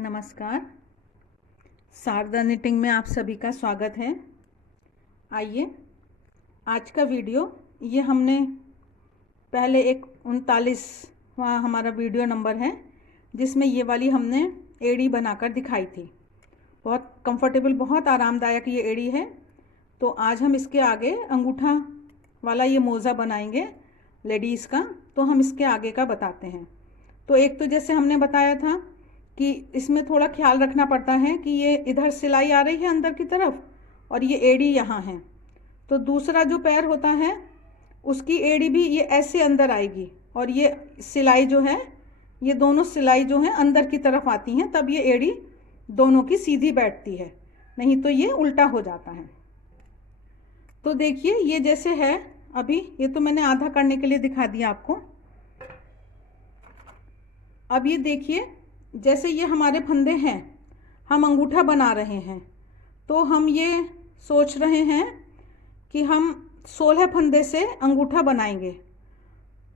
नमस्कार। शारदा निटिंग में आप सभी का स्वागत है। आइए आज का वीडियो, ये हमने पहले एक 39वां हमारा वीडियो नंबर है जिसमें ये वाली हमने एड़ी बनाकर दिखाई थी। बहुत कंफर्टेबल, बहुत आरामदायक ये एड़ी है। तो आज हम इसके आगे अंगूठा वाला ये मोज़ा बनाएंगे लेडीज़ का। तो हम इसके आगे का बताते हैं। तो एक तो जैसे हमने बताया था कि इसमें थोड़ा ख्याल रखना पड़ता है कि ये इधर सिलाई आ रही है अंदर की तरफ और ये एड़ी यहाँ है। तो दूसरा जो पैर होता है उसकी एड़ी भी ये ऐसे अंदर आएगी और ये सिलाई जो है, ये दोनों सिलाई जो है अंदर की तरफ आती हैं, तब ये एड़ी दोनों की सीधी बैठती है, नहीं तो ये उल्टा हो जाता है। तो देखिए ये जैसे है, अभी ये तो मैंने आधा करने के लिए दिखा दिया आपको। अब ये देखिए जैसे ये हमारे फंदे हैं, हम अंगूठा बना रहे हैं, तो हम ये सोच रहे हैं कि हम 16 फंदे से अंगूठा बनाएंगे।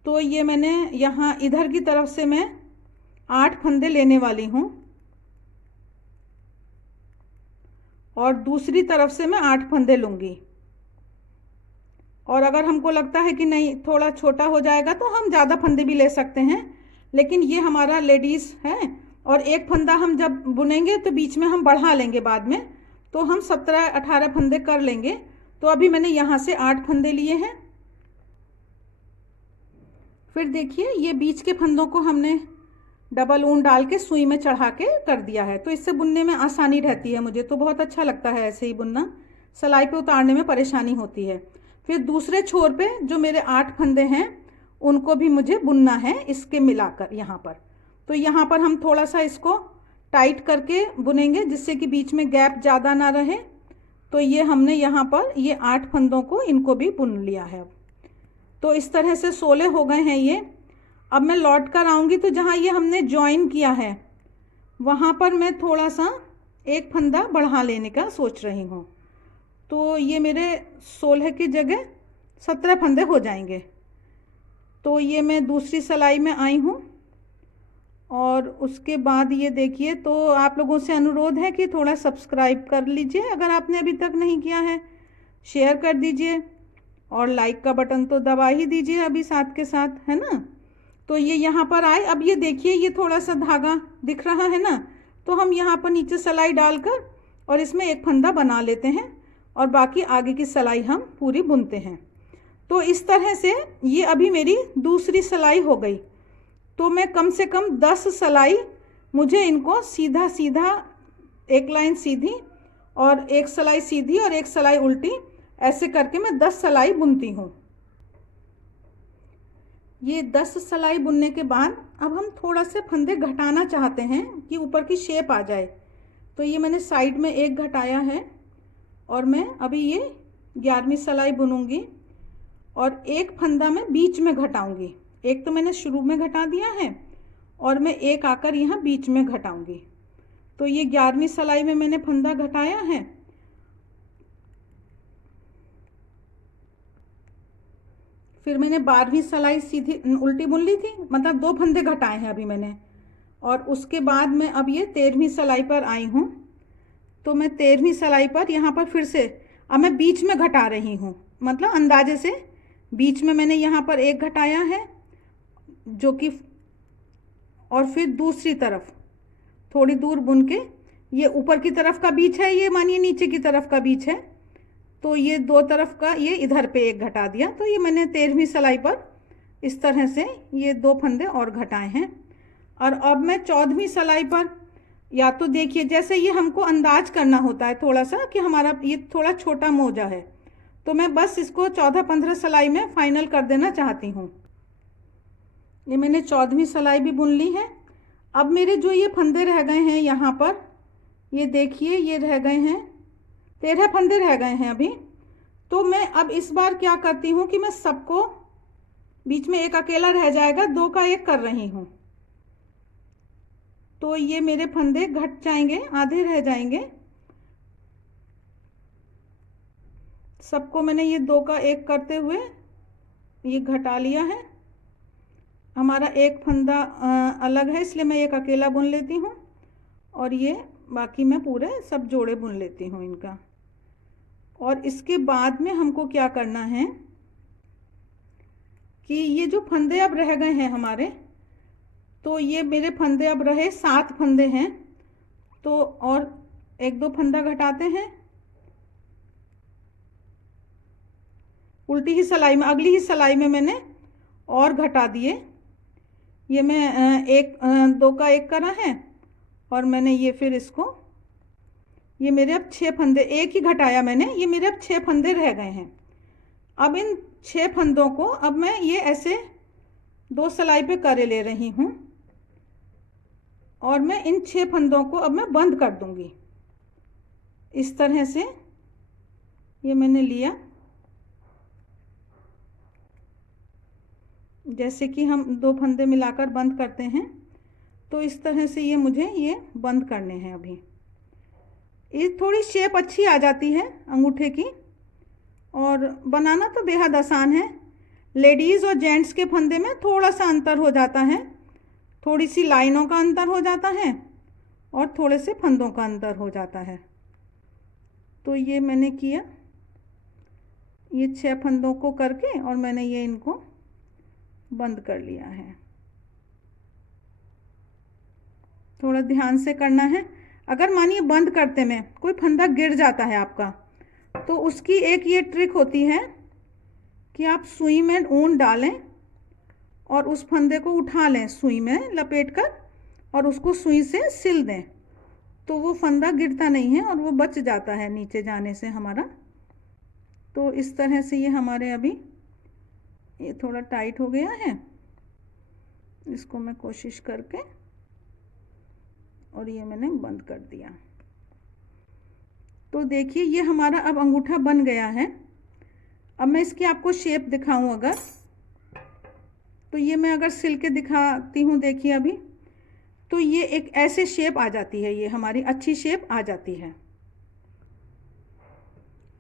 तो ये मैंने यहाँ इधर की तरफ से मैं 8 फंदे लेने वाली हूँ और दूसरी तरफ से मैं 8 फंदे लूँगी। और अगर हमको लगता है कि नहीं थोड़ा छोटा हो जाएगा तो हम ज़्यादा फंदे भी ले सकते हैं, लेकिन ये हमारा लेडीज़ है और एक फंदा हम जब बुनेंगे तो बीच में हम बढ़ा लेंगे बाद में, तो हम 17-18 फंदे कर लेंगे। तो अभी मैंने यहाँ से 8 फंदे लिए हैं। फिर देखिए ये बीच के फंदों को हमने डबल ऊन डाल के सुई में चढ़ा के कर दिया है, तो इससे बुनने में आसानी रहती है। मुझे तो बहुत अच्छा लगता है ऐसे ही बुनना, सिलाई पे उतारने में परेशानी होती है। फिर दूसरे छोर पे जो मेरे 8 फंदे हैं उनको भी मुझे बुनना है इसके मिलाकर यहाँ पर। तो यहाँ पर हम थोड़ा सा इसको टाइट करके बुनेंगे जिससे कि बीच में गैप ज़्यादा ना रहे। तो ये हमने यहाँ पर ये 8 फंदों को इनको भी बुन लिया है। तो इस तरह से 16 हो गए हैं ये। अब मैं लौट कर आऊँगी तो जहाँ ये हमने ज्वाइन किया है वहाँ पर मैं थोड़ा सा एक फंदा बढ़ा लेने का सोच रही हूँ। तो ये मेरे 16 की जगह 17 फंदे हो जाएंगे। तो ये मैं दूसरी सिलाई में आई हूँ और उसके बाद ये देखिए, तो आप लोगों से अनुरोध है कि थोड़ा सब्सक्राइब कर लीजिए अगर आपने अभी तक नहीं किया है, शेयर कर दीजिए और लाइक का बटन तो दबा ही दीजिए अभी साथ के साथ, है ना। तो ये यहाँ पर आए, अब ये देखिए ये थोड़ा सा धागा दिख रहा है ना, तो हम यहाँ पर नीचे सिलाई डालकर और इसमें एक फंदा बना लेते हैं और बाकी आगे की सिलाई हम पूरी बुनते हैं। तो इस तरह से ये अभी मेरी दूसरी सिलाई हो गई। तो मैं कम से कम 10 सिलाई, मुझे इनको सीधा सीधा एक लाइन सीधी और एक सिलाई सीधी और एक सिलाई उल्टी, ऐसे करके मैं 10 सिलाई बुनती हूँ। ये 10 सिलाई बुनने के बाद अब हम थोड़ा से फंदे घटाना चाहते हैं कि ऊपर की शेप आ जाए। तो ये मैंने साइड में एक घटाया है और मैं अभी ये 11वीं सिलाई बुनूंगी और एक फंदा मैं बीच में घटाऊंगी। एक तो मैंने शुरू में घटा दिया है और मैं एक आकर यहाँ बीच में घटाऊंगी। तो ये 11वीं सिलाई में मैंने फंदा घटाया है। फिर मैंने 12वीं सिलाई सीधी उल्टी बुन ली थी, मतलब 2 फंदे घटाए हैं अभी मैंने। और उसके बाद मैं अब ये 13वीं सिलाई पर आई हूँ। तो मैं 13वीं सिलाई पर यहाँ पर फिर से अब मैं बीच में घटा रही हूँ, मतलब अंदाजे से बीच में मैंने यहाँ पर एक घटाया है जो कि, और फिर दूसरी तरफ थोड़ी दूर बुन के ये ऊपर की तरफ का बीच है, ये मानिए नीचे की तरफ का बीच है, तो ये 2 तरफ का ये इधर पे एक घटा दिया। तो ये मैंने 13वीं सिलाई पर इस तरह से ये 2 फंदे और घटाए हैं। और अब मैं 14वीं सिलाई पर, या तो देखिए जैसे ये हमको अंदाज करना होता है थोड़ा सा कि हमारा ये थोड़ा छोटा मोजा है, तो मैं बस इसको 14-15 सिलाई में फाइनल कर देना चाहती हूँ। ये मैंने 14वीं सिलाई भी बुन ली है। अब मेरे जो ये फंदे रह गए हैं यहाँ पर, ये देखिए ये रह गए हैं 13 फंदे रह गए हैं अभी। तो मैं अब इस बार क्या करती हूँ कि मैं सबको, बीच में एक अकेला रह जाएगा, 2 का 1 कर रही हूँ। तो ये मेरे फंदे घट जाएंगे, आधे रह जाएंगे। सबको मैंने ये 2 का 1 करते हुए ये घटा लिया है। हमारा एक फंदा अलग है इसलिए मैं एक अकेला बुन लेती हूँ और ये बाकी मैं पूरे सब जोड़े बुन लेती हूँ इनका। और इसके बाद में हमको क्या करना है कि ये जो फंदे अब रह गए हैं हमारे, तो ये मेरे फंदे अब रहे 7 फंदे हैं, तो और 1-2 फंदा घटाते हैं उल्टी ही सिलाई में, अगली ही सिलाई में मैंने और घटा दिए। ये मैं 1-2 का 1 करा है और मैंने ये फिर इसको, ये मेरे अब 6 फंदे, एक ही घटाया मैंने, ये मेरे अब 6 फंदे रह गए हैं। अब इन 6 फंदों को अब मैं ये ऐसे 2 सिलाई पे करे ले रही हूँ और मैं इन 6 फंदों को अब मैं बंद कर दूंगी इस तरह से। ये मैंने लिया, जैसे कि हम 2 फंदे मिलाकर बंद करते हैं, तो इस तरह से ये मुझे ये बंद करने हैं। अभी ये थोड़ी शेप अच्छी आ जाती है अंगूठे की, और बनाना तो बेहद आसान है। लेडीज़ और जेंट्स के फंदे में थोड़ा सा अंतर हो जाता है, थोड़ी सी लाइनों का अंतर हो जाता है और थोड़े से फंदों का अंतर हो जाता है। तो ये मैंने किया, ये 6 फंदों को करके और मैंने ये इनको बंद कर लिया है। थोड़ा ध्यान से करना है। अगर मानिए बंद करते में कोई फंदा गिर जाता है आपका, तो उसकी एक ये ट्रिक होती है कि आप सुई में ऊन डालें और उस फंदे को उठा लें सुई में लपेटकर और उसको सुई से सिल दें, तो वो फंदा गिरता नहीं है और वो बच जाता है नीचे जाने से हमारा। तो इस तरह से ये हमारे अभी ये थोड़ा टाइट हो गया है, इसको मैं कोशिश करके और ये मैंने बंद कर दिया। तो देखिए ये हमारा अब अंगूठा बन गया है। अब मैं इसकी आपको शेप दिखाऊं अगर, तो ये मैं अगर सिल के दिखाती हूँ, देखिए अभी तो ये एक ऐसे शेप आ जाती है, ये हमारी अच्छी शेप आ जाती है।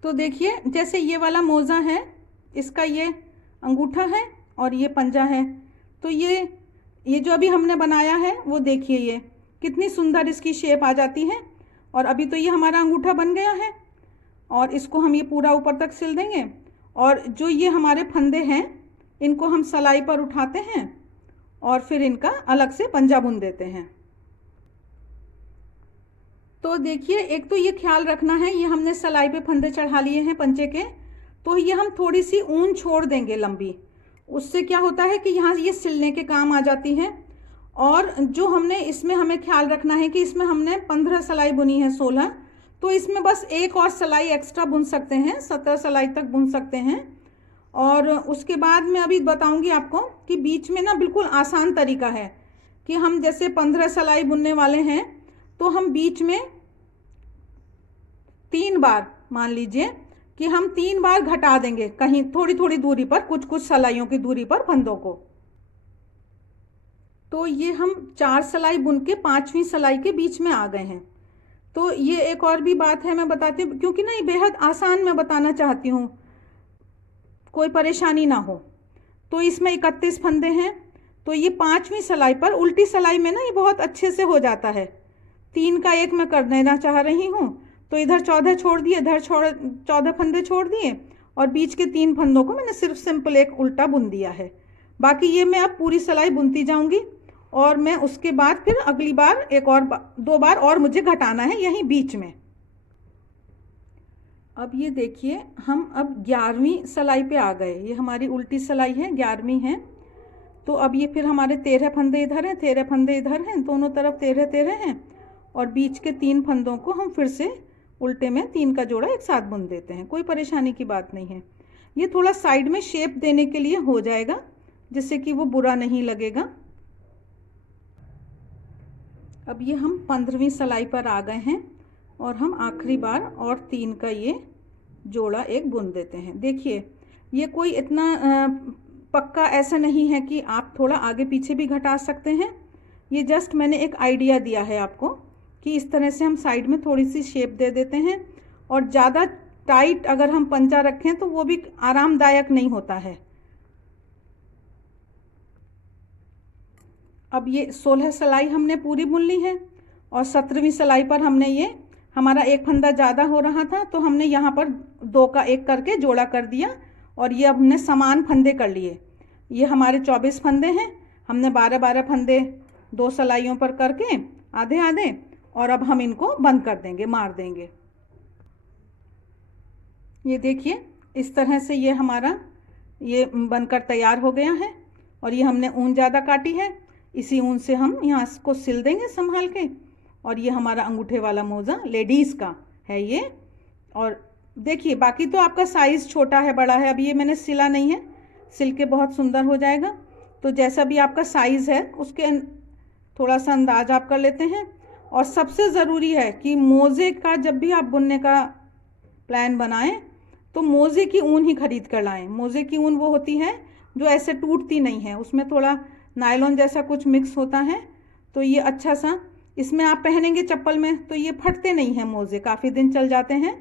तो देखिए जैसे ये वाला मोज़ा है, इसका ये अंगूठा है और ये पंजा है, तो ये जो अभी हमने बनाया है वो देखिए ये कितनी सुंदर इसकी शेप आ जाती है। और अभी तो ये हमारा अंगूठा बन गया है और इसको हम ये पूरा ऊपर तक सिल देंगे। और जो ये हमारे फंदे हैं इनको हम सिलाई पर उठाते हैं और फिर इनका अलग से पंजा बुन देते हैं। तो देखिए एक तो ये ख्याल रखना है, ये हमने सिलाई पे फंदे चढ़ा लिए हैं पंचे के, तो ये हम थोड़ी सी ऊन छोड़ देंगे लंबी, उससे क्या होता है कि यहाँ ये सिलने के काम आ जाती है। और जो हमने इसमें हमें ख्याल रखना है कि इसमें हमने 15 सिलाई बुनी है 16, तो इसमें बस एक और सिलाई एक्स्ट्रा बुन सकते हैं, 17 सिलाई तक बुन सकते हैं। और उसके बाद मैं अभी बताऊंगी आपको कि बीच में ना बिल्कुल आसान तरीका है कि हम जैसे 15 सिलाई बुनने वाले हैं तो हम बीच में 3 बार, मान लीजिए कि हम 3 बार घटा देंगे कहीं थोड़ी थोड़ी दूरी पर, कुछ कुछ सिलाइयों की दूरी पर फंदों को। तो ये हम 4 सिलाई बुन के 5वीं सिलाई के बीच में आ गए हैं। तो ये एक और भी बात है मैं बताती हूँ, क्योंकि ना ये बेहद आसान मैं बताना चाहती हूँ, कोई परेशानी ना हो। तो इसमें 31 फंदे हैं, तो ये 5वीं सिलाई पर उल्टी सिलाई में ना ये बहुत अच्छे से हो जाता है। 3 का 1 मैं कर देना चाह रही हूँ, तो इधर 14 छोड़ दिए, इधर 14 फंदे छोड़ दिए और बीच के 3 फंदों को मैंने सिर्फ सिंपल एक उल्टा बुन दिया है। बाकी ये मैं अब पूरी सिलाई बुनती जाऊंगी और मैं उसके बाद फिर अगली बार एक और 2 बार और मुझे घटाना है यहीं बीच में। अब ये देखिए हम अब 11वीं सिलाई पे आ गए, ये हमारी उल्टी सिलाई है, 11वीं है। तो अब ये फिर हमारे 13 फंदे इधर हैं, 13 फंदे इधर हैं, दोनों तरफ 13 13 हैं और बीच के 3 फंदों को हम फिर से उल्टे में 3 का जोड़ा एक साथ बुन देते हैं। कोई परेशानी की बात नहीं है, ये थोड़ा साइड में शेप देने के लिए हो जाएगा जिससे कि वो बुरा नहीं लगेगा। अब ये हम 15वीं सिलाई पर आ गए हैं और हम आखिरी बार और 3 का ये जोड़ा एक बुन देते हैं। देखिए ये कोई इतना पक्का ऐसा नहीं है कि आप थोड़ा आगे पीछे भी घटा सकते हैं, ये जस्ट मैंने एक आइडिया दिया है आपको कि इस तरह से हम साइड में थोड़ी सी शेप दे देते हैं। और ज़्यादा टाइट अगर हम पंजा रखें तो वो भी आरामदायक नहीं होता है। अब ये 16 सिलाई हमने पूरी बुन ली है और 17वीं सिलाई पर हमने ये, हमारा एक फंदा ज़्यादा हो रहा था तो हमने यहाँ पर 2 का 1 करके जोड़ा कर दिया और ये अब हमने समान फंदे कर लिए। ये हमारे 24 फंदे हैं, हमने 12-12 फंदे 2 सिलाइयों पर करके आधे आधे, और अब हम इनको बंद कर देंगे, मार देंगे। ये देखिए इस तरह से ये हमारा ये बनकर तैयार हो गया है। और ये हमने ऊन ज़्यादा काटी है, इसी ऊन से हम यहाँ इसको सिल देंगे संभाल के। और ये हमारा अंगूठे वाला मोज़ा लेडीज़ का है ये। और देखिए बाकी तो आपका साइज़ छोटा है बड़ा है, अभी ये मैंने सिला नहीं है, सिल के बहुत सुंदर हो जाएगा। तो जैसा भी आपका साइज़ है उसके थोड़ा सा अंदाज आप कर लेते हैं। और सबसे ज़रूरी है कि मोज़े का जब भी आप बुनने का प्लान बनाएं तो मोज़े की ऊन ही खरीद कर लाएं। मोज़े की ऊन वो होती है जो ऐसे टूटती नहीं है, उसमें थोड़ा नायलॉन जैसा कुछ मिक्स होता है, तो ये अच्छा सा, इसमें आप पहनेंगे चप्पल में तो ये फटते नहीं हैं मोज़े, काफ़ी दिन चल जाते हैं,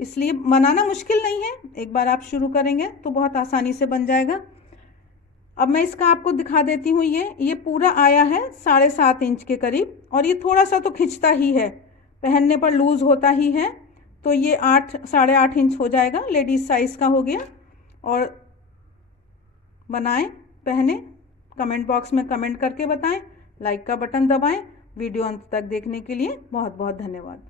इसलिए बनाना मुश्किल नहीं है। एक बार आप शुरू करेंगे तो बहुत आसानी से बन जाएगा। अब मैं इसका आपको दिखा देती हूँ। ये पूरा आया है 7.5 इंच के करीब, और ये थोड़ा सा तो खिंचता ही है, पहनने पर लूज़ होता ही है, तो ये 8-8.5 इंच हो जाएगा, लेडीज़ साइज़ का हो गया। और बनाएं, पहने, कमेंट बॉक्स में कमेंट करके बताएं, लाइक का बटन दबाएं। वीडियो अंत तक देखने के लिए बहुत बहुत धन्यवाद।